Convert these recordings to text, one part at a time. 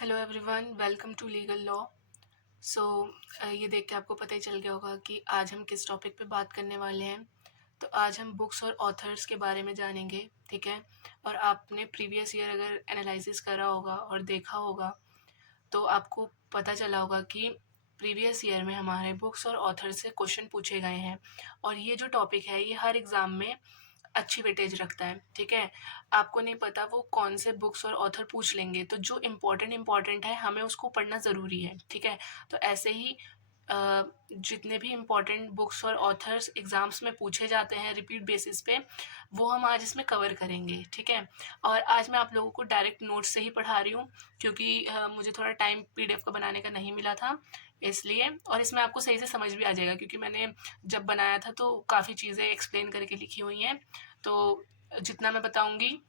Hello everyone, welcome to legal law. So ये देख के आपको पता ही चल गया होगा कि आज हम किस टॉपिक पे बात करने वाले हैं। तो आज हम बुक्स और ऑथर्स के बारे में जानेंगे, ठीक है। और आपने प्रीवियस ईयर अगर एनालिसिस करा होगा और देखा होगा तो आपको पता चला होगा कि प्रीवियस ईयर में हमारे बुक्स और ऑथर से क्वेश्चन पूछे गए हैं। और ये जो टॉपिक है ये हर एग्ज़ाम में अच्छी वेटेज रखता है, ठीक है। आपको नहीं पता वो कौन से बुक्स और ऑथर पूछ लेंगे, तो जो इम्पोर्टेंट है हमें उसको पढ़ना ज़रूरी है, ठीक है। तो ऐसे ही जितने भी इम्पोर्टेंट बुक्स और ऑथर्स एग्ज़ाम्स में पूछे जाते हैं रिपीट बेसिस पे, वो हम आज इसमें कवर करेंगे, ठीक है। और आज मैं आप लोगों को डायरेक्ट नोट्स से ही पढ़ा रही हूँ क्योंकि मुझे थोड़ा टाइम पीडीएफ का बनाने का नहीं मिला था, इसलिए। और इसमें आपको सही से समझ भी आ जाएगा क्योंकि मैंने जब बनाया था तो काफ़ी चीज़ें एक्सप्लेन करके लिखी हुई हैं। तो जितना मैं बताऊँगी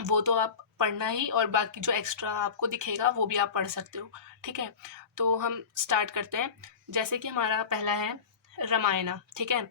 वो तो आप पढ़ना ही, और बाकी जो एक्स्ट्रा आपको दिखेगा वो भी आप पढ़ सकते हो, ठीक है। तो हम स्टार्ट करते हैं। जैसे कि हमारा पहला है रामायणा, ठीक है।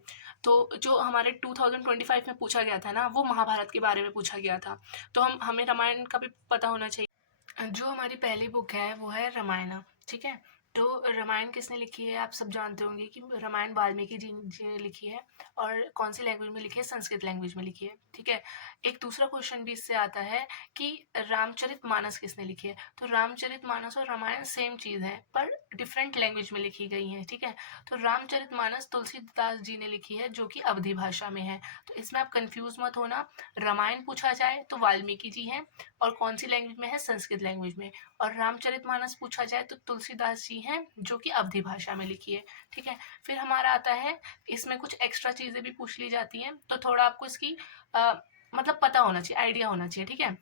तो जो हमारे 2025 में पूछा गया था ना, वो महाभारत के बारे में पूछा गया था। तो हमें रामायण का भी पता होना चाहिए। जो हमारी पहली बुक है वो है रामायणा, ठीक है। तो रामायण किसने लिखी है आप सब जानते होंगे कि रामायण वाल्मीकि जी ने लिखी है। और कौन सी लैंग्वेज में लिखी है? संस्कृत लैंग्वेज में लिखी है, ठीक है। एक दूसरा क्वेश्चन भी इससे आता है कि रामचरितमानस किसने लिखी है? तो रामचरितमानस और रामायण सेम चीज़ है पर डिफरेंट लैंग्वेज में लिखी गई है, ठीक है। तो रामचरितमानस तुलसीदास जी ने लिखी है जो कि अवधी भाषा में है। तो इसमें आप कंफ्यूज मत होना, रामायण पूछा जाए तो वाल्मीकि जी हैं, और कौन सी लैंग्वेज में है? संस्कृत लैंग्वेज में। और रामचरितमानस पूछा जाए तो तुलसीदास जी हैं जो कि अवधी भाषा में लिखी है, ठीक है। फिर हमारा आता है, इसमें कुछ एक्स्ट्रा चीज़ें भी पूछ ली जाती हैं तो थोड़ा आपको इसकी मतलब पता होना चाहिए, आइडिया होना चाहिए, ठीक है।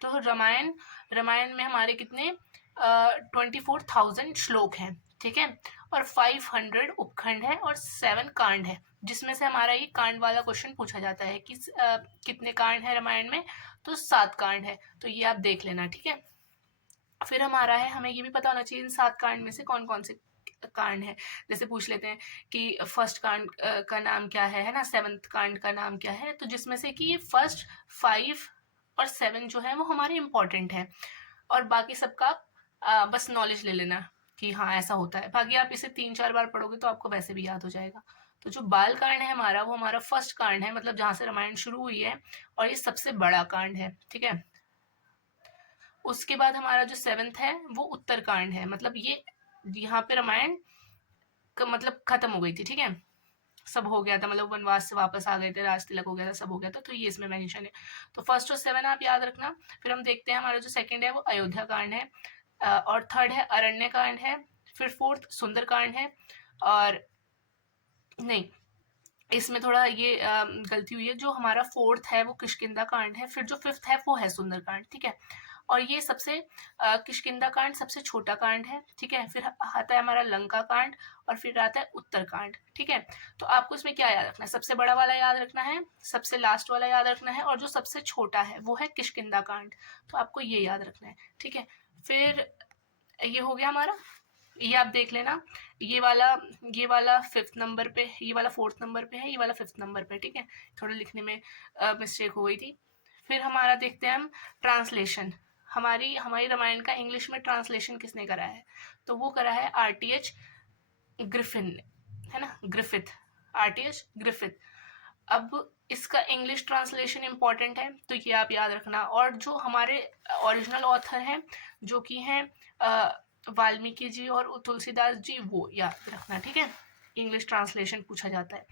तो रामायण रामायण में हमारे कितने 24,000 श्लोक हैं, ठीक है। और 500 उपखंड है और 7 कांड है, जिसमें से हमारा ये कांड वाला क्वेश्चन पूछा जाता है कि कितने कांड है रामायण में? तो 7 कांड है, तो ये आप देख लेना, ठीक है। फिर हमारा है, हमें ये भी पता होना चाहिए इन 7 कांड में से कौन कौन से कांड है। जैसे पूछ लेते हैं कि फर्स्ट कांड का नाम क्या है ना, सेवंथ कांड का नाम क्या है? तो जिसमें से कि ये फर्स्ट 5 और 7 जो है वो हमारे इम्पोर्टेंट है, और बाकी सबका बस नॉलेज ले लेना कि हाँ ऐसा होता है। बाकी आप इसे 3-4 बार पढ़ोगे तो आपको वैसे भी याद हो जाएगा। तो जो बाल कांड है हमारा, वो हमारा फर्स्ट कांड है, मतलब जहाँ से रामायण शुरू हुई है, और ये सबसे बड़ा कांड है, ठीक है। उसके बाद हमारा जो 7th है वो उत्तरकांड है, मतलब ये यहाँ पे रामायण का मतलब खत्म हो गई थी, ठीक है। सब हो गया था, मतलब वनवास से वापस आ गए थे, राज तिलक हो गया था, सब हो गया था, तो ये इसमें मेंशन है। तो फर्स्ट और 7 आप याद रखना। फिर हम देखते हैं हमारा जो सेकंड है वो अयोध्या कांड है, और थर्ड है अरण्य कांड है। फिर फोर्थ सुंदर कांड है, और नहीं, इसमें थोड़ा ये गलती हुई है। जो हमारा फोर्थ है वो किष्किंधा कांड है। फिर जो फिफ्थ है वो है सुंदर कांड, ठीक है। और ये सबसे किष्किंधा कांड सबसे छोटा कांड है, ठीक है। फिर आता है हमारा लंका कांड, और फिर आता है उत्तर कांड, ठीक है। तो आपको इसमें क्या याद रखना है? सबसे बड़ा वाला याद रखना है, सबसे लास्ट वाला याद रखना है, और जो सबसे छोटा है वो है किष्किंधा कांड। तो आपको ये याद रखना है, ठीक है। फिर ये हो गया हमारा, ये आप देख लेना। ये वाला 5th नंबर पे, ये वाला 4th नंबर पे है, ये वाला 5th नंबर पे, ठीक है। थोड़ा लिखने में मिस्टेक हो गई थी। फिर हमारा देखते हैं हम ट्रांसलेशन। हमारी हमारी रामायण का इंग्लिश में ट्रांसलेशन किसने करा है? तो वो करा है RTH ग्रिफिन ने, है ना, ग्रिफिथ, RTH ग्रिफिथ। अब इसका इंग्लिश ट्रांसलेशन इंपॉर्टेंट है तो ये आप याद रखना। और जो हमारे ओरिजिनल ऑथर हैं जो कि हैं वाल्मीकि जी और तुलसीदास जी, वो याद रखना, ठीक है। इंग्लिश ट्रांसलेशन पूछा जाता है।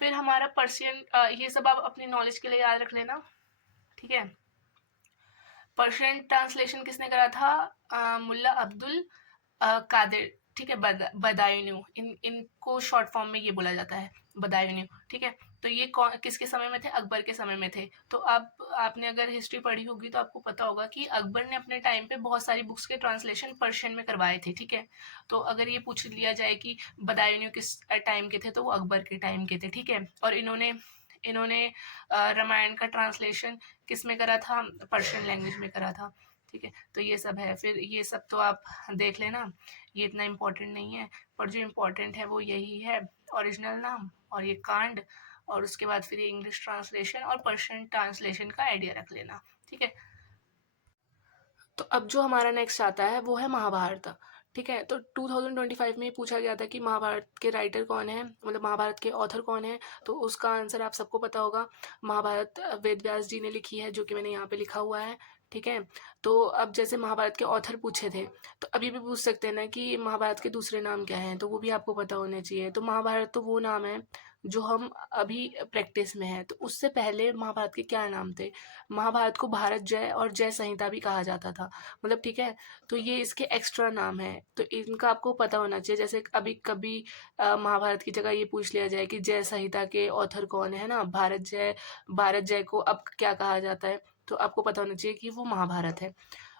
फिर हमारा पर्शियन, ये सब आप अपनी नॉलेज के लिए याद रख लेना, ठीक है। पर्शियन ट्रांसलेशन किसने करा था? मुल्ला अब्दुल कादिर, ठीक है। बदायूं, इनको शॉर्ट फॉर्म में ये बोला जाता है, बदायूं, ठीक है। तो ये किसके समय में थे? अकबर के समय में थे। तो आपने अगर हिस्ट्री पढ़ी होगी तो आपको पता होगा कि अकबर ने अपने टाइम पे बहुत सारी बुक्स के ट्रांसलेशन पर्शियन में करवाए थे, ठीक है। तो अगर ये पूछ लिया जाए कि बदायूं किस टाइम के थे, तो वो अकबर के टाइम के थे, ठीक है। और इन्होंने इन्होंने रामायण का ट्रांसलेशन किस में करा था? पर्शियन लैंग्वेज में करा था, ठीक है। तो ये सब है। फिर ये सब तो आप देख लेना, ये इतना इम्पोर्टेंट नहीं है, पर जो इम्पोर्टेंट है वो यही है, ओरिजिनल नाम और ये कांड, और उसके बाद फिर ये इंग्लिश ट्रांसलेशन और पर्शियन ट्रांसलेशन का आइडिया रख लेना, ठीक है। तो अब जो हमारा नेक्स्ट आता है वो है महाभारत। ठीक है, तो 2025 में पूछा गया था कि महाभारत के राइटर कौन है, मतलब महाभारत के ऑथर कौन है। तो उसका आंसर आप सबको पता होगा, महाभारत वेद व्यास जी ने लिखी है, जो कि मैंने यहाँ पे लिखा हुआ है। ठीक है, तो अब जैसे महाभारत के ऑथर पूछे थे, तो अभी भी पूछ सकते हैं ना कि महाभारत के दूसरे नाम क्या हैं, तो वो भी आपको पता होने चाहिए। तो महाभारत तो वो नाम है जो हम अभी प्रैक्टिस में है। तो उससे पहले महाभारत के क्या नाम थे? महाभारत को भारत जय और जय संहिता भी कहा जाता था, मतलब ठीक है। तो ये इसके एक्स्ट्रा नाम है, तो इनका आपको पता होना चाहिए। जैसे अभी कभी महाभारत की जगह ये पूछ लिया जाए कि जय संहिता के ऑथर कौन है ना, भारत जय को अब क्या कहा जाता है, तो आपको पता होना चाहिए कि वो महाभारत है।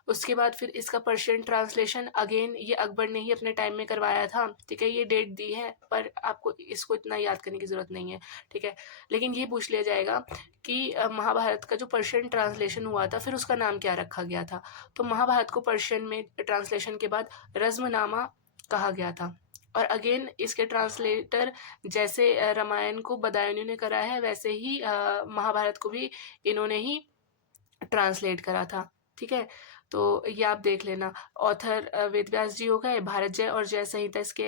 उसके बाद फिर इसका पर्शियन ट्रांसलेशन अगेन ये अकबर ने ही अपने टाइम में करवाया था। ठीक है, ये डेट दी है, पर आपको इसको इतना याद करने की ज़रूरत नहीं है। ठीक है, लेकिन ये पूछ लिया जाएगा कि महाभारत का जो पर्शियन ट्रांसलेशन हुआ था, फिर उसका नाम क्या रखा गया था। तो महाभारत को पर्शियन में ट्रांसलेशन के बाद रज़्मनामा कहा गया था। और अगेन इसके ट्रांसलेटर जैसे रामायण को बदायूनी ने करा है, वैसे ही महाभारत को भी इन्होंने ही ट्रांसलेट करा था। ठीक है, तो ये आप देख लेना। ऑथर वेद व्यास जी हो गए, भारत जय और जय संहिता इसके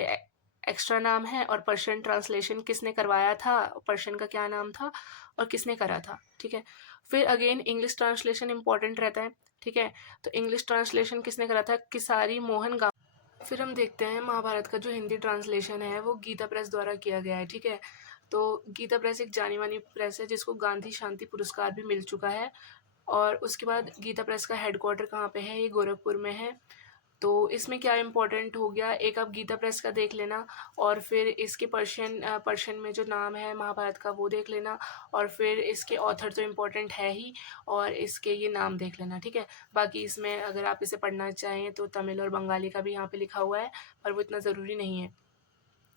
एक्स्ट्रा नाम है। और पर्शियन ट्रांसलेशन किसने करवाया था, पर्शियन का क्या नाम था और किसने करा था। ठीक है, फिर अगेन इंग्लिश ट्रांसलेशन इंपॉर्टेंट रहता है। ठीक है, तो इंग्लिश ट्रांसलेशन किसने करा था? किसारी मोहन गा। फिर हम देखते हैं महाभारत का जो हिंदी ट्रांसलेशन है वो गीता प्रेस द्वारा किया गया है। ठीक है, तो गीता प्रेस एक जानी मानी प्रेस है जिसको गांधी शांति पुरस्कार भी मिल चुका है। और उसके बाद गीता प्रेस का हेडक्वार्टर कहाँ पे है? ये गोरखपुर में है। तो इसमें क्या इम्पोर्टेंट हो गया, एक आप गीता प्रेस का देख लेना, और फिर इसके पर्शियन में जो नाम है महाभारत का वो देख लेना, और फिर इसके ऑथर तो इम्पोर्टेंट है ही, और इसके ये नाम देख लेना। ठीक है, बाकी इसमें अगर आप इसे पढ़ना चाहें तो तमिल और बंगाली का भी यहाँ पे लिखा हुआ है, पर वो इतना ज़रूरी नहीं है।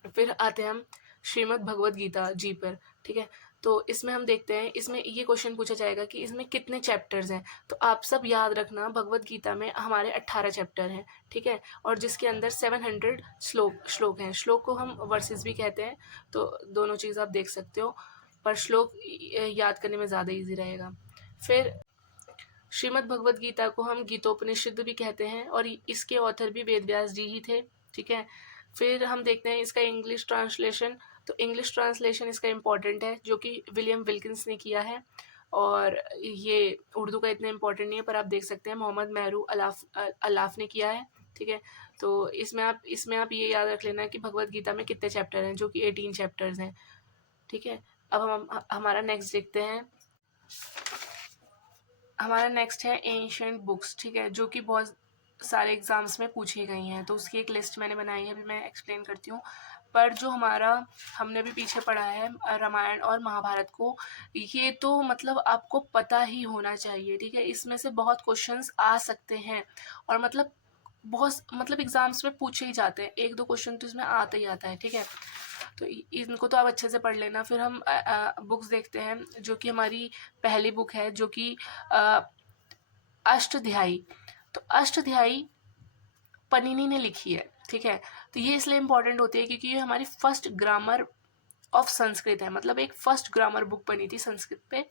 फिर आते हैं हम श्रीमद् भगवद गीता जी पर। ठीक है, तो इसमें हम देखते हैं, इसमें ये क्वेश्चन पूछा जाएगा कि इसमें कितने चैप्टर्स हैं। तो आप सब याद रखना, भगवद गीता में हमारे 18 चैप्टर हैं। ठीक है, और जिसके अंदर 700 श्लोक हैं। श्लोक को हम वर्सेस भी कहते हैं, तो दोनों चीज़ आप देख सकते हो, पर श्लोक याद करने में ज़्यादा ईजी रहेगा। फिर श्रीमद् भगवद गीता को हम गीतोपनिषद भी कहते हैं, और इसके ऑथर भी वेद व्यास जी ही थे। ठीक है, फिर हम देखते हैं इसका इंग्लिश ट्रांसलेशन। तो इंग्लिश ट्रांसलेशन इसका इम्पॉर्टेंट है, जो कि विलियम विल्किंस ने किया है, और ये उर्दू का इतना इम्पोर्टेंट नहीं है, पर आप देख सकते हैं मोहम्मद मेहरू अलाफ ने किया है। ठीक है, तो इसमें आप ये याद रख लेना कि भगवद गीता में कितने चैप्टर हैं, जो कि 18 चैप्टर्स हैं। ठीक है, अब हम हमारा नेक्स्ट देखते हैं। हमारा नेक्स्ट है एंशिएंट बुक्स। ठीक है, जो कि बहुत सारे एग्ज़ाम्स में पूछी गई हैं, तो उसकी एक लिस्ट मैंने बनाई है, अभी मैं एक्सप्लेन करती हूँ। पर जो हमने भी पीछे पढ़ा है रामायण और महाभारत को, ये तो मतलब आपको पता ही होना चाहिए। ठीक है, इसमें से बहुत क्वेश्चंस आ सकते हैं, और मतलब एग्ज़ाम्स में पूछे ही जाते हैं, 1-2 क्वेश्चन तो इसमें आता ही आता है। ठीक है, तो इनको तो आप अच्छे से पढ़ लेना। फिर हम बुक्स देखते हैं, जो कि हमारी पहली बुक है, जो कि अष्टध्यायी। तो अष्टध्यायी पनिनी ने लिखी है। ठीक है, तो ये इसलिए इम्पोर्टेंट होती है क्योंकि ये हमारी फर्स्ट ग्रामर ऑफ संस्कृत है, मतलब एक फर्स्ट ग्रामर बुक बनी थी संस्कृत पे।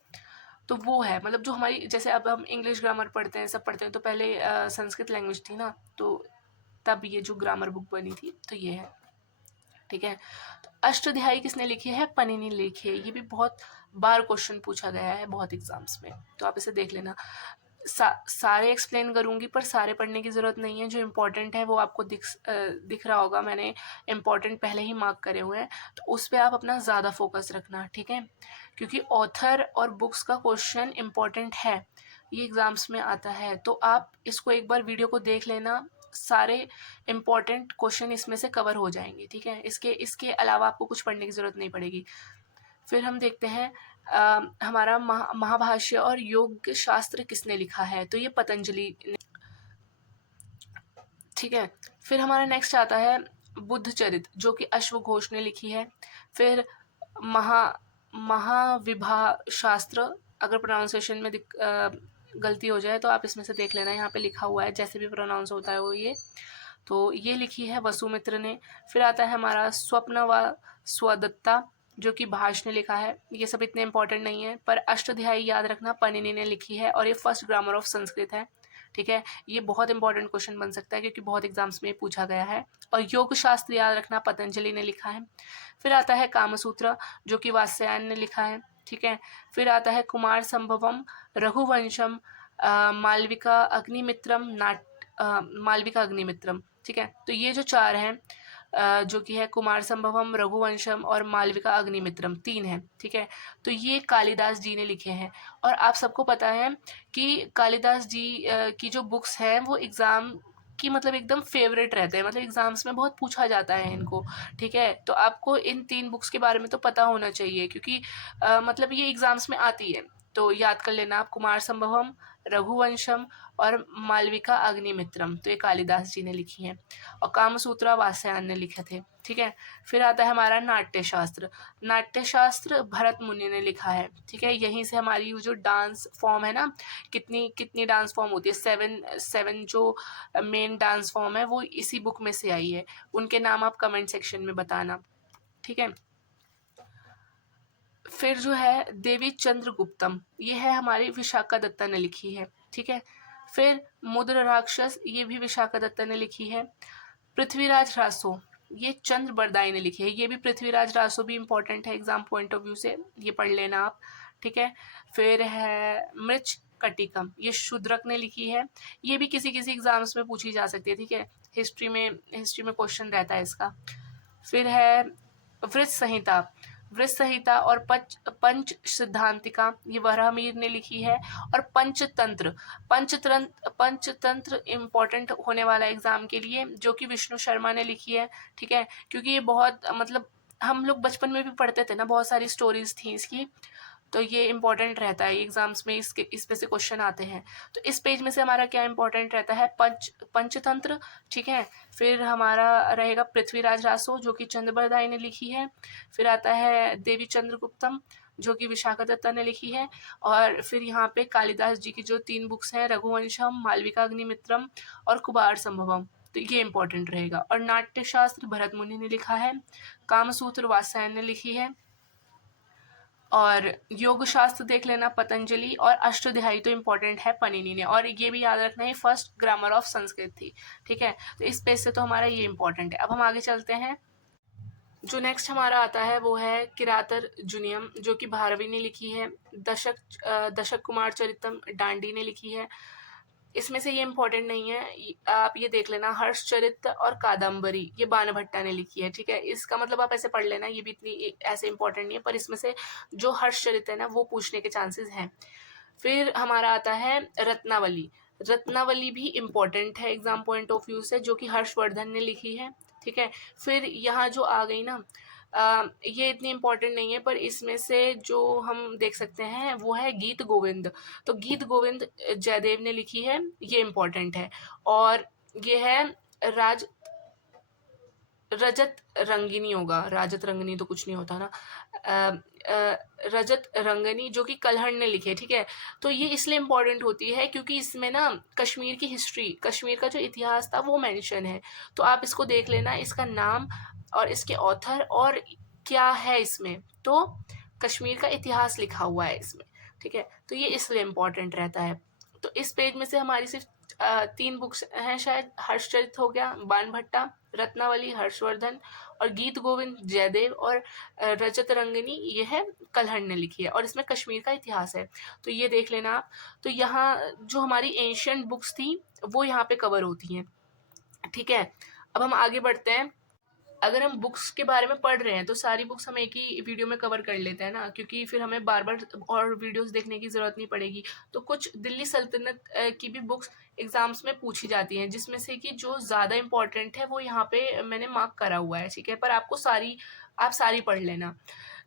तो वो है, मतलब जो हमारी, जैसे अब हम इंग्लिश ग्रामर पढ़ते हैं, सब पढ़ते हैं, तो पहले संस्कृत लैंग्वेज थी ना, तो तब ये जो ग्रामर बुक बनी थी, तो ये है। ठीक है, तो अष्टध्यायी किसने लिखी है? पनिनी ने लिखी है। ये भी बहुत बार क्वेश्चन पूछा गया है बहुत एग्जाम्स में, तो आप इसे देख लेना। सारे एक्सप्लेन करूँगी, पर सारे पढ़ने की ज़रूरत नहीं है। जो इम्पोर्टेंट है वो आपको दिख रहा होगा, मैंने इम्पोर्टेंट पहले ही मार्क करे हुए हैं, तो उस पर आप अपना ज़्यादा फोकस रखना। ठीक है, क्योंकि ऑथर और बुक्स का क्वेश्चन इम्पोर्टेंट है, ये एग्ज़ाम्स में आता है। तो आप इसको एक बार वीडियो को देख लेना, सारे इम्पॉर्टेंट क्वेश्चन इसमें से कवर हो जाएंगे। ठीक है, इसके अलावा आपको कुछ पढ़ने की ज़रूरत नहीं पड़ेगी। फिर हम देखते हैं हमारा महाभाष्य और योग शास्त्र किसने लिखा है? तो ये पतंजलि ने। ठीक है, फिर हमारा नेक्स्ट आता है बुद्ध चरित, जो कि अश्वघोष ने लिखी है। फिर महाविभा शास्त्र, अगर प्रोनाउंसिएशन में गलती हो जाए तो आप इसमें से देख लेना, यहाँ पे लिखा हुआ है, जैसे भी प्रोनाउंस होता है वो ये, तो ये लिखी है वसुमित्र ने। फिर आता है हमारा स्वप्न व स्वदत्ता, जो कि भाष ने लिखा है। ये सब इतने इंपॉर्टेंट नहीं है, पर अष्टध्यायी याद रखना, पनिनी ने लिखी है, और ये फर्स्ट ग्रामर ऑफ संस्कृत है। ठीक है, ये बहुत इंपॉर्टेंट क्वेश्चन बन सकता है क्योंकि बहुत एग्जाम्स में पूछा गया है। और योग शास्त्र याद रखना पतंजलि ने लिखा है। फिर आता है कामसूत्र जो कि वात्स्यायन ने लिखा है। ठीक है, फिर आता है कुमार संभवम, रघुवंशम, मालविका अग्निमित्रम, मालविका अग्निमित्रम। ठीक है, तो ये जो चार हैं जो कि है कुमार संभवम, रघुवंशम और मालविका अग्निमित्रम, 3 हैं। ठीक है, तो ये कालिदास जी ने लिखे हैं। और आप सबको पता है कि कालिदास जी की जो बुक्स हैं वो एग्ज़ाम की मतलब एकदम फेवरेट रहते हैं, मतलब एग्ज़ाम्स में बहुत पूछा जाता है इनको। ठीक है, तो आपको इन 3 बुक्स के बारे में तो पता होना चाहिए क्योंकि मतलब ये एग्ज़ाम्स में आती है। तो याद कर लेना आप, कुमार संभवम, रघुवंशम और मालविका अग्निमित्रम, तो ये कालिदास जी ने लिखी हैं। और कामसूत्रा वात्स्यायन ने लिखे थे। ठीक है, फिर आता है हमारा नाट्यशास्त्र। नाट्यशास्त्र भरत मुनि ने लिखा है। ठीक है, यहीं से हमारी वो जो डांस फॉर्म है ना, कितनी कितनी डांस फॉर्म होती है, 7 जो मेन डांस फॉर्म है वो इसी बुक में से आई है। उनके नाम आप कमेंट सेक्शन में बताना। ठीक है, फिर जो है देवी चंद्रगुप्तम, ये है हमारी विशाखा दत्ता ने लिखी है। ठीक है, फिर मुद्र राक्षस, ये भी विशाखा दत्ता ने लिखी है। पृथ्वीराज रासो, ये चंद्र बरदाई ने लिखी है। ये भी पृथ्वीराज रासो भी इम्पोर्टेंट है एग्जाम पॉइंट ऑफ व्यू से, ये पढ़ लेना आप। ठीक है, फिर है मृच कटिकम, ये शूद्रक ने लिखी है। ये भी किसी किसी एग्जाम्स में पूछी जा सकती है। ठीक है, हिस्ट्री में क्वेश्चन रहता है इसका। फिर है वृत्त संहिता, वृत्त संहिता और पंच सिद्धांतिका, ये वराहमिहिर ने लिखी है। और पंचतंत्र, पंचतंत्र इम्पॉर्टेंट होने वाला एग्जाम के लिए, जो कि विष्णु शर्मा ने लिखी है। ठीक है, क्योंकि ये बहुत मतलब हम लोग बचपन में भी पढ़ते थे ना, बहुत सारी स्टोरीज थी इसकी, तो ये इंपॉर्टेंट रहता है एग्जाम्स में, इस पे से क्वेश्चन आते हैं। तो इस पेज में से हमारा क्या इंपॉर्टेंट रहता है, पंचतंत्र। ठीक है, फिर हमारा रहेगा पृथ्वीराज रासो जो कि चंद्रबरदाई ने लिखी है। फिर आता है देवी चंद्रगुप्तम जो कि विशाखा दत्ता ने लिखी है। और फिर यहाँ पे कालिदास जी की जो 3 बुक्स हैं, रघुवंशम, मालविका अग्निमित्रम और कुमार संभवम, तो ये इंपॉर्टेंट रहेगा। और नाट्यशास्त्र भरत मुनि ने लिखा है। कामसूत्र वात्स्यायन ने लिखी है। और योग शास्त्र देख लेना पतंजलि। और अष्टाध्यायी तो इम्पोर्टेंट है पनिनी ने, और ये भी याद रखना है फर्स्ट ग्रामर ऑफ संस्कृत थी। ठीक है, तो इस पेज से तो हमारा ये इम्पोर्टेंट है। अब हम आगे चलते हैं। जो नेक्स्ट हमारा आता है वो है किरातर जुनियम जो कि भारवी ने लिखी है। दशक कुमार चरितम डांडी ने लिखी है। इसमें से ये इम्पोर्टेंट नहीं है, आप ये देख लेना हर्षचरित और कादम्बरी, ये बाणभट्टा ने लिखी है। ठीक है, इसका मतलब आप ऐसे पढ़ लेना, ये भी इतनी ऐसे इम्पोर्टेंट नहीं है, पर इसमें से जो हर्षचरित है ना वो पूछने के चांसेस हैं। फिर हमारा आता है रत्नावली। रत्नावली भी इम्पोर्टेंट है एग्जाम पॉइंट ऑफ व्यू से, जो कि हर्षवर्धन ने लिखी है। ठीक है, फिर यहाँ जो आ गई ना ये इतनी इम्पोर्टेंट नहीं है, पर इसमें से जो हम देख सकते हैं वो है गीत गोविंद। तो गीत गोविंद जयदेव ने लिखी है, ये इम्पोर्टेंट है। और ये है राज रजत रंगिनी होगा, राजत रंगिनी तो कुछ नहीं होता ना, रजत रंगनी जो कि कल्हण ने लिखे। ठीक है, तो ये इसलिए इम्पोर्टेंट होती है क्योंकि इसमें ना कश्मीर की हिस्ट्री, कश्मीर का जो इतिहास था वो मेंशन है। तो आप इसको देख लेना, इसका नाम और इसके ऑथर और क्या है इसमें, तो कश्मीर का इतिहास लिखा हुआ है इसमें। ठीक है, तो ये इसलिए इम्पोर्टेंट रहता है। तो इस पेज में से हमारी सिर्फ 3 बुक्स हैं शायद, हर्षचरित हो गया बाणभट्टा, रत्नावली हर्षवर्धन, और गीत गोविंद जयदेव, और रजत रंगिनी ये है कल्हण ने लिखी है, और इसमें कश्मीर का इतिहास है। तो ये देख लेना आप। तो यहाँ जो हमारी एंशियंट बुक्स थी वो यहाँ पे कवर होती हैं। ठीक है, अब हम आगे बढ़ते हैं। अगर हम बुक्स के बारे में पढ़ रहे हैं तो सारी बुक्स हम एक ही वीडियो में कवर कर लेते हैं ना, क्योंकि फिर हमें बार बार और वीडियोस देखने की ज़रूरत नहीं पड़ेगी। तो कुछ दिल्ली सल्तनत की भी बुक्स एग्जाम्स में पूछी जाती हैं, जिसमें से कि जो ज़्यादा इम्पोर्टेंट है वो यहाँ पे मैंने मार्क करा हुआ है। ठीक है, पर आप सारी पढ़ लेना,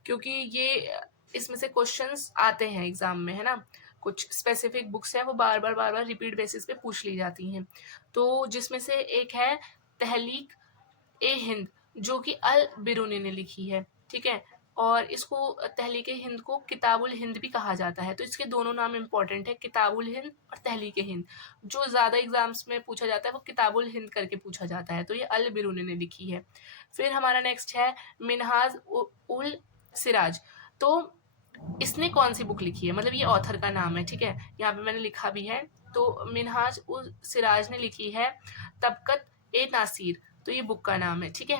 क्योंकि ये इसमें से क्वेश्चंस आते हैं एग्ज़ाम में, है ना। कुछ स्पेसिफिक बुक्स हैं वो बार बार रिपीट बेसिस पे पूछ ली जाती हैं। तो जिसमें से एक है तहलीक ए हिंद जो कि अल बिरूनी ने लिखी है। ठीक है, और इसको तहलीक हिंद को किताबुल हिंद भी कहा जाता है। तो इसके दोनों नाम इंपॉर्टेंट है, किताबुल हिंद और तहलीक हिंद। जो ज़्यादा एग्जाम्स में पूछा जाता है वो किताबुल हिंद करके पूछा जाता है, तो ये अल बिरूनी ने लिखी है। फिर हमारा नेक्स्ट है मिनहाज उल सिराज। तो इसने कौन सी बुक लिखी है, मतलब ये ऑथर का नाम है। ठीक है, यहाँ पे मैंने लिखा भी है। तो मिनहाज उल सिराज ने लिखी है तबकत ए नासिर, तो ये बुक का नाम है, ठीक है।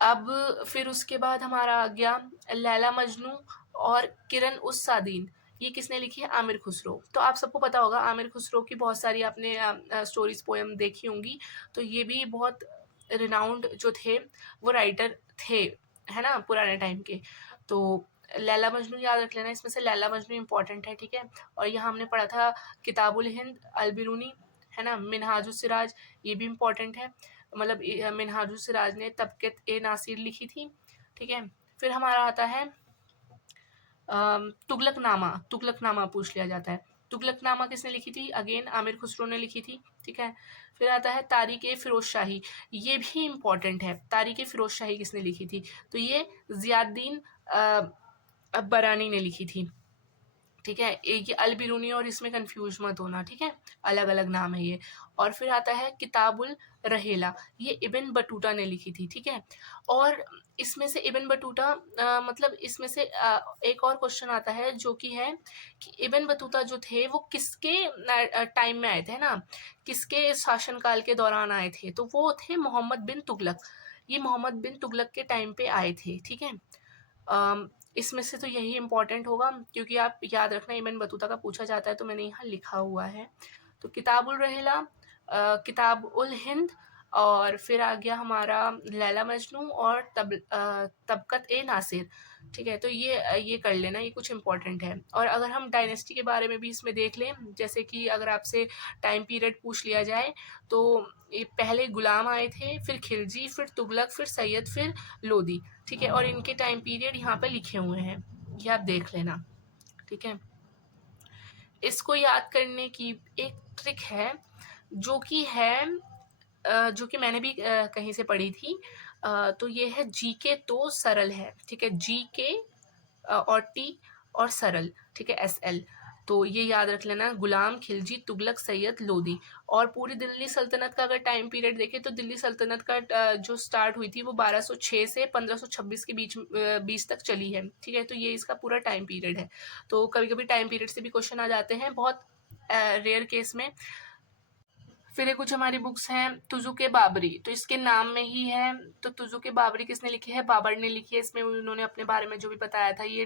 अब फिर उसके बाद हमारा आ गया लैला मजनू और किरण उस सादीन, ये किसने लिखी है? आमिर खुसरो। तो आप सबको पता होगा आमिर खुसरो की बहुत सारी आपने स्टोरीज पोएम देखी होंगी, तो ये भी बहुत रिनाउंड जो थे वो राइटर थे, है ना, पुराने टाइम के। तो लैला मजनू याद रख लेना, इसमें से लैला मजनू इंपॉर्टेंट है, ठीक है। और यहाँ हमने पढ़ा था किताबुल हिंद अलबिरूनी, है ना, मिनहाजुल सिराज, ये भी इम्पोर्टेंट है, मतलब मिनहाजुल सिराज ने तबक़त ए नासिर लिखी थी, ठीक है। फिर हमारा आता है तुगलकनामा, तुगलकनामा पूछ लिया जाता है। तुगलकनामा किसने लिखी थी? अगेन आमिर खुसरो ने लिखी थी, ठीक है। फिर आता है तारीख़ ए फ़िरोज़ शाही, ये भी इम्पॉर्टेंट है। तारीख़ ए फ़िरोज़ शाही किसने लिखी थी? तो ये ज़ियाउद्दीन बरानी ने लिखी थी, ठीक है। एक ये अलबिरूनी और इसमें कंफ्यूज मत होना, ठीक है, अलग अलग नाम है ये। और फिर आता है किताबुल रहेला, ये इब्न बतूता ने लिखी थी, ठीक है। और इसमें से इब्न बतूता मतलब इसमें से एक और क्वेश्चन आता है जो कि है कि इब्न बतूता जो थे वो किसके टाइम में आए थे, ना, किसके शासनकाल के दौरान आए थे? तो वो थे मोहम्मद बिन तुगलक, ये मोहम्मद बिन तुगलक के टाइम पे आए थे, ठीक है। इसमें से तो यही इम्पोर्टेंट होगा, क्योंकि आप याद रखना इब्न बतूता का पूछा जाता है, तो मैंने यहाँ लिखा हुआ है। तो किताबुल रहेला, किताब उल हिंद, और फिर आ गया हमारा लैला मजनू और तबक़त ए नासिर, ठीक है। तो ये कर लेना, ये कुछ इम्पोर्टेंट है। और अगर हम डायनेस्टी के बारे में भी इसमें देख लें, जैसे कि अगर आपसे टाइम पीरियड पूछ लिया जाए, तो ये पहले गुलाम आए थे, फिर खिलजी, फिर तुगलक, फिर सैयद, फिर लोदी, ठीक है। और इनके टाइम पीरियड यहाँ पे लिखे हुए हैं, ये आप देख लेना, ठीक है। इसको याद करने की एक ट्रिक है जो कि मैंने भी कहीं से पढ़ी थी, तो ये है जीके तो सरल है, ठीक है, जीके और टी और सरल, ठीक है, SL। तो ये याद रख लेना, गुलाम, खिलजी, तुगलक, सैयद, लोदी। और पूरी दिल्ली सल्तनत का अगर टाइम पीरियड देखें, तो दिल्ली सल्तनत का जो स्टार्ट हुई थी वो 1206 से 1526 के बीच तक चली है, ठीक है। तो ये इसका पूरा टाइम पीरियड है। तो कभी कभी टाइम पीरियड से भी क्वेश्चन आ जाते हैं, बहुत रेयर केस में। फिर ये कुछ हमारी बुक्स हैं, तुजुके बाबरी, तो इसके नाम में ही है। तो तुजुके बाबरी किसने लिखी है? बाबर ने लिखी है। इसमें उन्होंने अपने बारे में जो भी बताया था, ये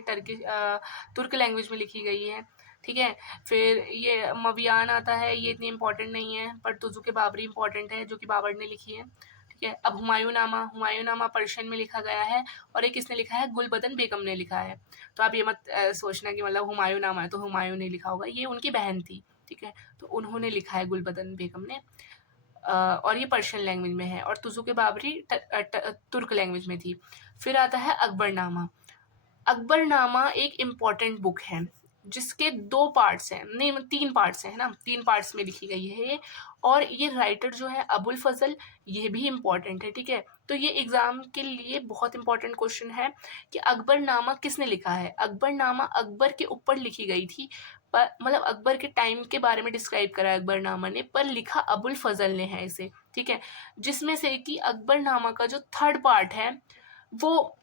तुर्क लैंग्वेज में लिखी गई है, ठीक है। फिर ये मवियान आता है, ये इतनी इंपॉर्टेंट नहीं है, पर तुजुके बाबरी इंपॉर्टेंट है, जो कि बाबर ने लिखी है, ठीक है। अब हुमायूं नामा पर्शियन में लिखा गया है, और एक किसने लिखा है? गुलबदन बेगम ने लिखा है। तो आप ये मत सोचना कि मतलब हुमायूं नामा है तो हुमायूं ने लिखा होगा, ये उनकी बहन थी, ठीक है। तो उन्होंने लिखा है, गुलबदन बेगम ने, और ये पर्शियन लैंग्वेज में है, और तुजुके बाबरी तुर्क लैंग्वेज में थी। फिर आता है अकबरनामा। अकबरनामा एक इम्पॉर्टेंट बुक है, जिसके 2 पार्ट्स हैं, नहीं 3 पार्ट्स हैं, है ना, 3 पार्ट्स में लिखी गई है ये। और ये राइटर जो है अबुल फजल, ये भी इम्पॉर्टेंट है, ठीक है। तो ये एग्ज़ाम के लिए बहुत इंपॉर्टेंट क्वेश्चन है कि अकबरनामा किसने लिखा है? अकबरनामा अकबर के ऊपर लिखी गई थी, पर मतलब अकबर के टाइम के बारे में डिस्क्राइब करा है अकबरनामा ने, पर लिखा अबुल फजल ने है इसे, ठीक है। जिसमें से कि अकबरनामा का जो 3rd पार्ट है, वो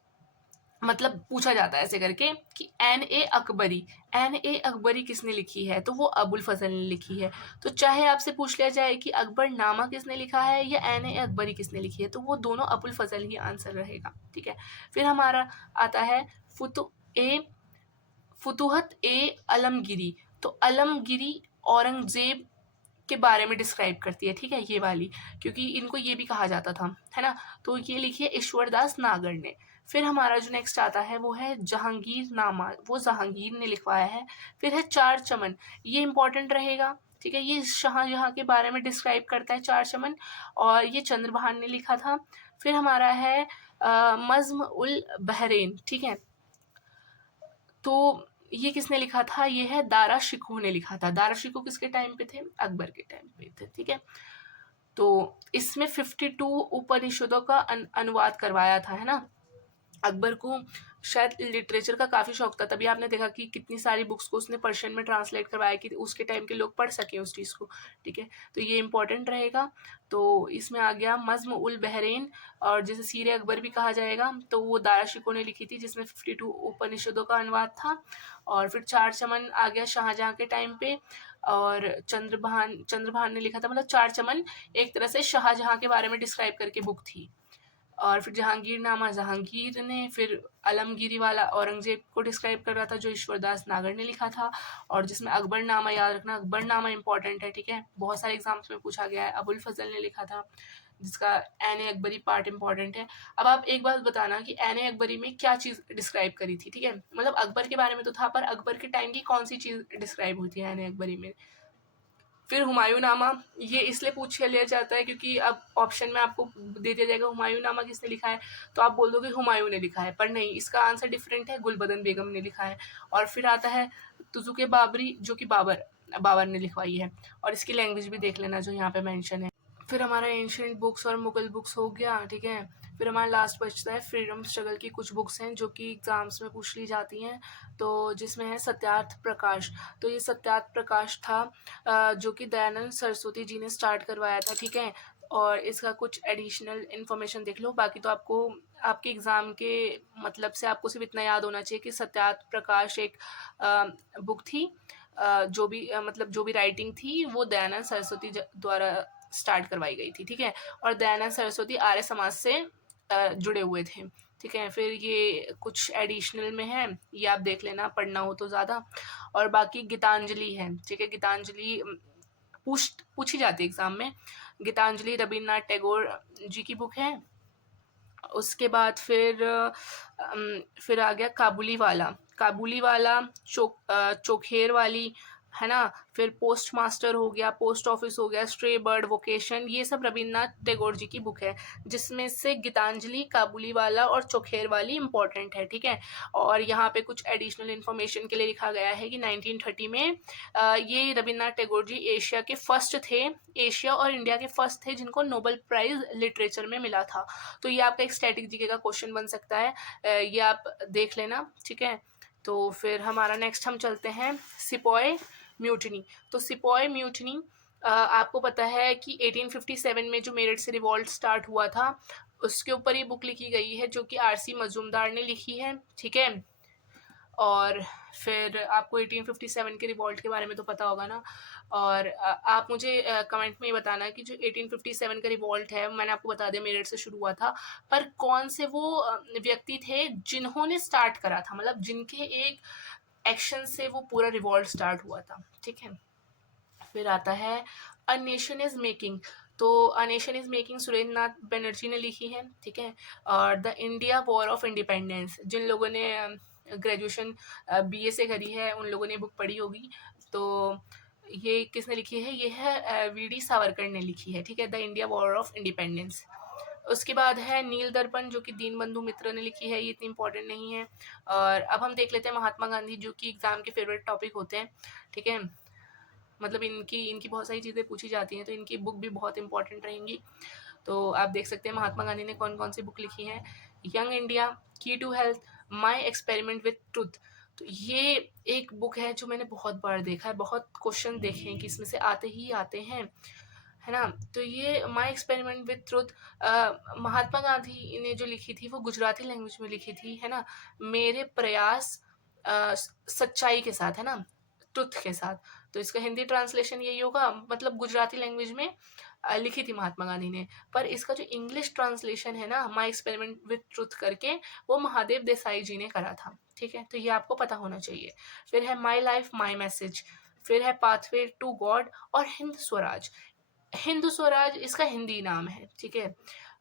मतलब पूछा जाता है ऐसे करके कि एन ए अकबरी किसने लिखी है? तो वो अबुल फजल ने लिखी है। तो चाहे आपसे पूछ लिया जाए कि अकबरनामा किसने लिखा है या एन ए अकबरी किसने लिखी है, तो वो दोनों अबुल फजल ही आंसर रहेगा, ठीक है। फिर हमारा आता है फुतुहत ए अलमगिरी, तो अलमगिरी औरंगजेब के बारे में डिस्क्राइब करती है, ठीक है, ये वाली, क्योंकि इनको ये भी कहा जाता था, है ना। तो ये लिखी है ईश्वरदास नागर ने। फिर हमारा जो नेक्स्ट आता है वो है जहांगीरनामा, वो जहांगीर ने लिखवाया है। फिर है चार चमन, ये इंपॉर्टेंट रहेगा, ठीक है, ये शाहजहाँ के बारे में डिस्क्राइब करता है, चार चमन, और ये चंद्रभान ने लिखा था। फिर हमारा है मज़्म उल बहरेन, ठीक है। तो ये किसने लिखा था? ये है दारा शिकोह ने लिखा था। दारा शिकोह किसके टाइम पे थे? अकबर के टाइम पे थे, ठीक है। तो इसमें 52 उपनिषदों का अनुवाद करवाया था, है ना। अकबर को शायद लिटरेचर का काफ़ी शौक था, तभी आपने देखा कि कितनी सारी बुक्स को उसने पर्शियन में ट्रांसलेट करवाया कि उसके टाइम के लोग पढ़ सकें उस चीज़ को, ठीक है। तो ये इंपॉर्टेंट रहेगा। तो इसमें आ गया मज़्म उल बहरेन, और जिसे सीर अकबर भी कहा जाएगा, तो वो दारा शिकोह ने लिखी थी, जिसमें 52 उपनिषदों का अनुवाद था। और फिर चार चमन आ गया शाहजहाँ के टाइम पे। और चंद्रभान ने लिखा था, मतलब चार चमन एक तरह से शाहजहाँ के बारे में डिस्क्राइब करके बुक थी। और फिर जहांगीरनामा जहांगीर ने, फिर आलमगीरी वाला औरंगजेब को डिस्क्राइब कर रहा था जो ईश्वरदास नागर ने लिखा था। और जिसमें अकबरनामा, याद रखना अकबरनामा इंपॉर्टेंट है, ठीक है, बहुत सारे एग्जाम्स में पूछा गया है, अबुल फजल ने लिखा था, जिसका एन अकबरी पार्ट इंपॉर्टेंट है। अब आप एक बात बताना कि एन अकबरी में क्या चीज़ डिस्क्राइब करी थी, ठीक है, मतलब अकबर के बारे में तो था, पर अकबर के टाइम की कौन सी चीज़ डिस्क्राइब हुई थी एन अकबरी में। फिर हुमायूंनामा, ये इसलिए पूछ लिया जाता है क्योंकि अब ऑप्शन में आपको दे दिया जाएगा हुमायूंनामा किसने लिखा है, तो आप बोल दोगे हुमायूं ने लिखा है, पर नहीं, इसका आंसर डिफरेंट है, गुलबदन बेगम ने लिखा है। और फिर आता है तुजुके बाबरी, जो कि बाबर ने लिखवाई है। और इसकी लैंग्वेज भी देख लेना जो यहाँ पे मेंशन है। फिर हमारा एंशियंट बुक्स और मुगल बुक्स हो गया, ठीक है। फिर हमारा लास्ट बचता है फ्रीडम स्ट्रगल की कुछ बुक्स हैं जो कि एग्जाम्स में पूछ ली जाती हैं, तो जिसमें है सत्यार्थ प्रकाश। तो ये सत्यार्थ प्रकाश था जो कि दयानंद सरस्वती जी ने स्टार्ट करवाया था, ठीक है। और इसका कुछ एडिशनल इन्फॉर्मेशन देख लो, बाकी तो आपको आपके एग्ज़ाम के मतलब से आपको सिर्फ इतना याद होना चाहिए कि सत्यार्थ प्रकाश एक बुक थी, जो भी मतलब जो भी राइटिंग थी वो दयानंद सरस्वती द्वारा स्टार्ट करवाई गई थी, ठीक है। और दयानंद सरस्वती आर्य समाज से जुड़े हुए थे, ठीक है। फिर ये कुछ एडिशनल में है, ये आप देख लेना पढ़ना हो तो ज़्यादा। और बाकी गीतांजलि है, ठीक है, गीतांजलि पूछी जाती है एग्ज़ाम में। गीतांजलि रवीन्द्रनाथ टैगोर जी की बुक है। उसके बाद फिर आ गया काबुली वाला चोखेर वाली, है ना। फिर पोस्ट मास्टर हो गया, पोस्ट ऑफिस हो गया, स्ट्रे बर्ड, वोकेशन, ये सब रवीन्द्रनाथ टैगोर जी की बुक है, जिसमें से गीतांजलि, काबुली वाला और चोखेर वाली इंपॉर्टेंट है, ठीक है। और यहाँ पे कुछ एडिशनल इन्फॉर्मेशन के लिए लिखा गया है कि 1930 में ये रवीन्द्रनाथ टैगोर जी एशिया के फर्स्ट थे, एशिया और इंडिया के फर्स्ट थे जिनको नोबेल प्राइज़ लिटरेचर में मिला था। तो ये आपका एक स्टैटिक जीके का क्वेश्चन बन सकता है, ये आप देख लेना, ठीक है। तो फिर हमारा नेक्स्ट हम चलते हैं सिपॉय म्यूटिनी। तो सिपॉय म्यूटिनी आपको पता है कि 1857 में जो मेरठ से रिवॉल्ट स्टार्ट हुआ था, उसके ऊपर ये बुक लिखी गई है जो कि आरसी मजूमदार ने लिखी है, ठीक है। और फिर आपको 1857 के रिवॉल्ट के बारे में तो पता होगा ना। और आप मुझे कमेंट में ये बताना कि जो 1857 का रिवॉल्ट है, मैंने आपको बता दिया मेरठ से शुरू हुआ था, पर कौन से वो व्यक्ति थे जिन्होंने स्टार्ट करा था, मतलब जिनके एक एक्शन से वो पूरा रिवॉल्ट स्टार्ट हुआ था, ठीक है। फिर आता है अ नेशन इज मेकिंग। तो a nation is making Surendra Nath Banerjee ने लिखी है, ठीक है। और the India war of independence, जिन लोगों ने ग्रेजुएशन बीए से करी है उन लोगों ने बुक पढ़ी होगी। तो ये किसने लिखी है, ये है वीडी सावरकर ने लिखी है, ठीक है, the India war of independence. उसके बाद है नील दर्पण, जो कि दीनबंधु मित्र ने लिखी है, ये इतनी इंपॉर्टेंट नहीं है। और अब हम देख लेते हैं महात्मा गांधी, जो कि एग्जाम के फेवरेट टॉपिक होते हैं, ठीक है। मतलब इनकी बहुत सारी चीज़ें पूछी जाती हैं, तो इनकी बुक भी बहुत इंपॉर्टेंट रहेंगी। तो आप देख सकते हैं महात्मा गांधी ने कौन कौन सी बुक लिखी हैं। Young India, key to health, my experiment with truth. तो ये एक बुक है जो मैंने बहुत बार देखा है, बहुत क्वेश्चन देखे हैं कि इसमें से आते ही आते हैं, है ना। तो ये माई experiment with truth Mahatma Gandhi ने जो लिखी थी वो गुजराती लैंग्वेज में लिखी थी, है ना। मेरे प्रयास सच्चाई के साथ, है ना, ट्रुथ के साथ। तो इसका हिंदी ट्रांसलेशन यही होगा, मतलब गुजराती लैंग्वेज में लिखी थी महात्मा गांधी ने, पर इसका जो इंग्लिश ट्रांसलेशन है ना माई एक्सपेरिमेंट विथ ट्रुथ करके, वो महादेव देसाई जी ने करा था, ठीक है। तो ये आपको पता होना चाहिए। फिर है माई लाइफ माई मैसेज, फिर है पाथवे टू गॉड, और हिंद स्वराज। हिंदू स्वराज इसका हिंदी नाम है, ठीक है।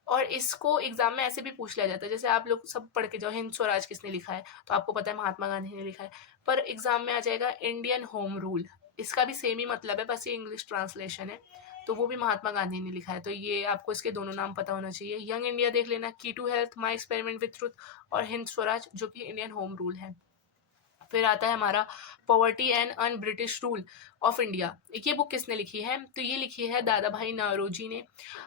और इसको एग्जाम में ऐसे भी पूछ लिया जाता है, जैसे आप लोग सब पढ़ के जाओ हिंद स्वराज किसने लिखा है, तो आपको पता है महात्मा गांधी ने लिखा है। पर एग्जाम में आ जाएगा इंडियन होम रूल, इसका भी सेम ही मतलब है, बस ये इंग्लिश ट्रांसलेशन है, तो वो भी महात्मा गांधी ने लिखा है। तो ये आपको इसके दोनों नाम पता होना चाहिए। यंग इंडिया देख लेना, key to health, my experiment with truth, और हिंद स्वराज जो कि इंडियन होम रूल है। फिर आता है हमारा poverty and un British rule of India. ये बुक किसने लिखी है, तो ये लिखी है दादा भाई नौरोजी ने।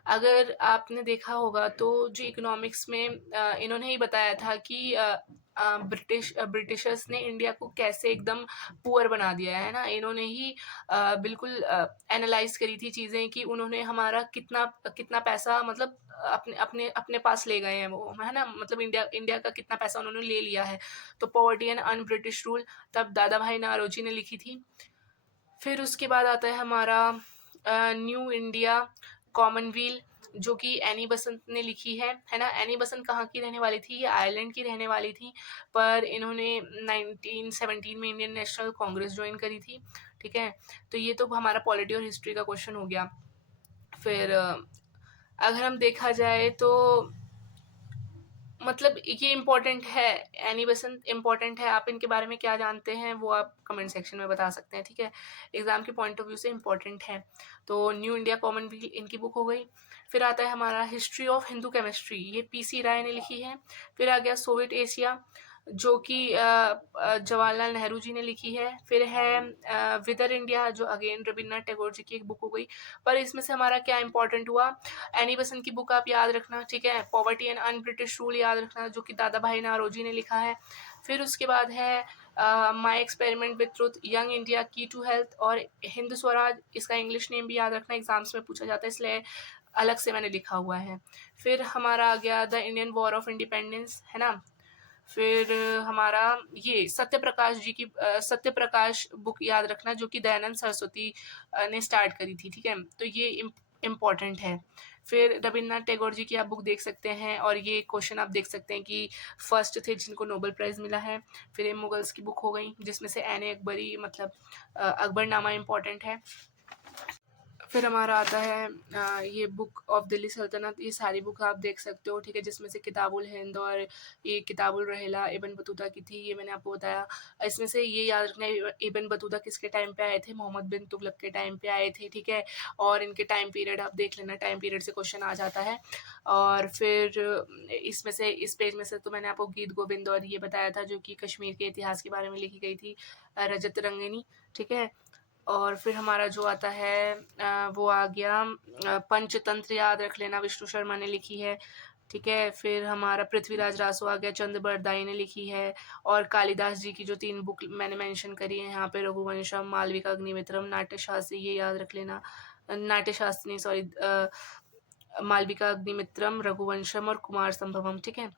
अगर आपने देखा होगा तो जो इकोनॉमिक्स में इन्होंने ही बताया था कि ब्रिटिशर्स ने इंडिया को कैसे एकदम पुअर बना दिया है ना। इन्होंने ही बिल्कुल एनालाइज करी थी चीज़ें कि उन्होंने हमारा कितना कितना पैसा मतलब अपने अपने अपने पास ले गए हैं वो, है ना, मतलब इंडिया का कितना पैसा उन्होंने ले लिया है। तो poverty and un British rule तब दादा भाई नौरोजी ने लिखी थी। फिर उसके बाद आता है हमारा न्यू इंडिया कॉमनवेल्थ, जो कि एनी बसंत ने लिखी है ना। एनी बसंत कहाँ की रहने वाली थी? ये आयरलैंड की रहने वाली थी, पर इन्होंने 1917 में इंडियन नेशनल कांग्रेस ज्वाइन करी थी, ठीक है। तो ये तो हमारा पॉलिटी और हिस्ट्री का क्वेश्चन हो गया। फिर अगर हम देखा जाए तो मतलब ये इम्पोर्टेंट है, एनी बेसेंट इम्पोर्टेंट है। आप इनके बारे में क्या जानते हैं वो आप कमेंट सेक्शन में बता सकते हैं, ठीक है। एग्जाम के पॉइंट ऑफ व्यू से इम्पोर्टेंट है। तो न्यू इंडिया कॉमनवेल्थ इनकी बुक हो गई। फिर आता है हमारा हिस्ट्री ऑफ हिंदू केमिस्ट्री, ये पीसी राय ने लिखी है। फिर आ गया सोवियत एशिया, जो कि जवाहरलाल नेहरू जी ने लिखी है। फिर है विदर इंडिया, जो अगेन रविन्द्रनाथ टैगोर जी की एक बुक हो गई। पर इसमें से हमारा क्या इंपॉर्टेंट हुआ? एनी बेसेंट की बुक आप याद रखना, ठीक है। Poverty and un British rule याद रखना, जो कि दादा भाई नारोजी ने लिखा है। फिर उसके बाद है my experiment with truth, young India key to health, और हिंद स्वराज, इसका इंग्लिश नेम भी याद रखना, एग्जाम्स में पूछा जाता है इसलिए अलग से मैंने लिखा हुआ है। फिर हमारा आ गया the Indian war of independence, है ना। फिर हमारा ये सत्य प्रकाश जी की सत्य प्रकाश बुक याद रखना, जो कि दयानंद सरस्वती ने स्टार्ट करी थी, ठीक है। तो ये इम्पॉर्टेंट है। फिर रविन्द्रनाथ टैगोर जी की आप बुक देख सकते हैं, और ये क्वेश्चन आप देख सकते हैं कि फर्स्ट थे जिनको नोबेल प्राइज़ मिला है। फिर ये मुगल्स की बुक हो गई, जिसमें से एन अकबरी मतलब अकबरनामा इम्पॉर्टेंट है। फिर हमारा आता है ये बुक ऑफ दिल्ली सल्तनत, ये सारी बुक आप देख सकते हो, ठीक है, जिसमें से किताबुल हिंद और ये किताबुल रहेला इब्न बतूता की थी, ये मैंने आपको बताया। इसमें से ये याद रखना इब्न बतूता किसके टाइम पे आए थे? मोहम्मद बिन तुगलक के टाइम पे आए थे, ठीक है। और इनके टाइम पीरियड आप देख लेना, टाइम पीरियड से क्वेश्चन आ जाता है। और फिर इसमें से इस पेज में से तो मैंने आपको गीत गोविंद और ये बताया था, जो कि कश्मीर के इतिहास के बारे में लिखी गई थी, रजत रंगिनी, ठीक है। और फिर हमारा जो आता है वो आ गया पंचतंत्र, याद रख लेना, विष्णु शर्मा ने लिखी है, ठीक है। फिर हमारा पृथ्वीराज रासो आ गया, चंद्र बरदाई ने लिखी है। और कालिदास जी की जो 3 बुक मैंने मेंशन करी है यहाँ पे, रघुवंशम, मालविका अग्निमित्रम, नाट्यशास्त्री, ये याद रख लेना। नाट्यशास्त्री नहीं, सॉरी, मालविका अग्निमित्रम, रघुवंशम और कुमार संभवम, ठीक है।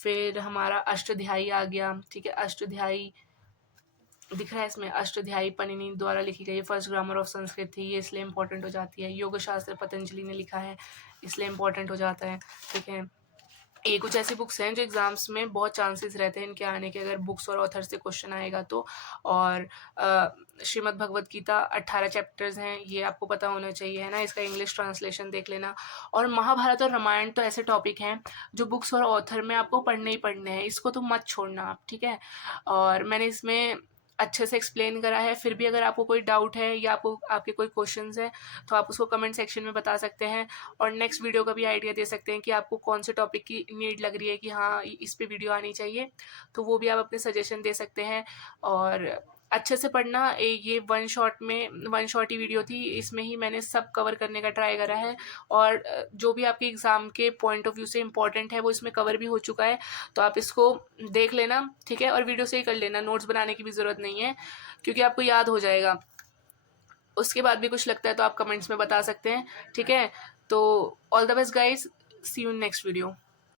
फिर हमारा अष्टाध्यायी आ गया, ठीक है। अष्टाध्यायी दिख रहा है इसमें, अष्टाध्यायी पनिनी द्वारा लिखी गई, फर्स्ट ग्रामर ऑफ संस्कृत थी, ये इसलिए इंपॉर्टेंट हो जाती है। योग शास्त्र पतंजलि ने लिखा है, इसलिए इंपॉर्टेंट हो जाता है, ठीक है। ये कुछ ऐसी बुक्स हैं जो एग्जाम्स में बहुत चांसेस रहते हैं इनके आने के, अगर बुक्स और ऑथर से क्वेश्चन आएगा तो। और श्रीमद् भगवत गीता 18 चैप्टर्स हैं, ये आपको पता होना चाहिए, है ना। इसका इंग्लिश ट्रांसलेशन देख लेना। और महाभारत और रामायण तो ऐसे टॉपिक हैं जो बुक्स और ऑथर में आपको पढ़ने ही पढ़ने हैं, इसको तो मत छोड़ना आप, ठीक है। और मैंने इसमें अच्छे से एक्सप्लेन करा है। फिर भी अगर आपको कोई डाउट है या आपको आपके कोई क्वेश्चंस हैं तो आप उसको कमेंट सेक्शन में बता सकते हैं, और नेक्स्ट वीडियो का भी आइडिया दे सकते हैं कि आपको कौन से टॉपिक की नीड लग रही है कि हाँ इस पे वीडियो आनी चाहिए, तो वो भी आप अपने सजेशन दे सकते हैं। और अच्छे से पढ़ना, ये वन शॉट ही वीडियो थी, इसमें ही मैंने सब कवर करने का ट्राई करा है। और जो भी आपके एग्ज़ाम के पॉइंट ऑफ व्यू से इम्पॉर्टेंट है वो इसमें कवर भी हो चुका है, तो आप इसको देख लेना, ठीक है। और वीडियो से ही कर लेना, नोट्स बनाने की भी ज़रूरत नहीं है, क्योंकि आपको याद हो जाएगा। उसके बाद भी कुछ लगता है तो आप कमेंट्स में बता सकते हैं, ठीक है। तो all the best guys, see you in next video.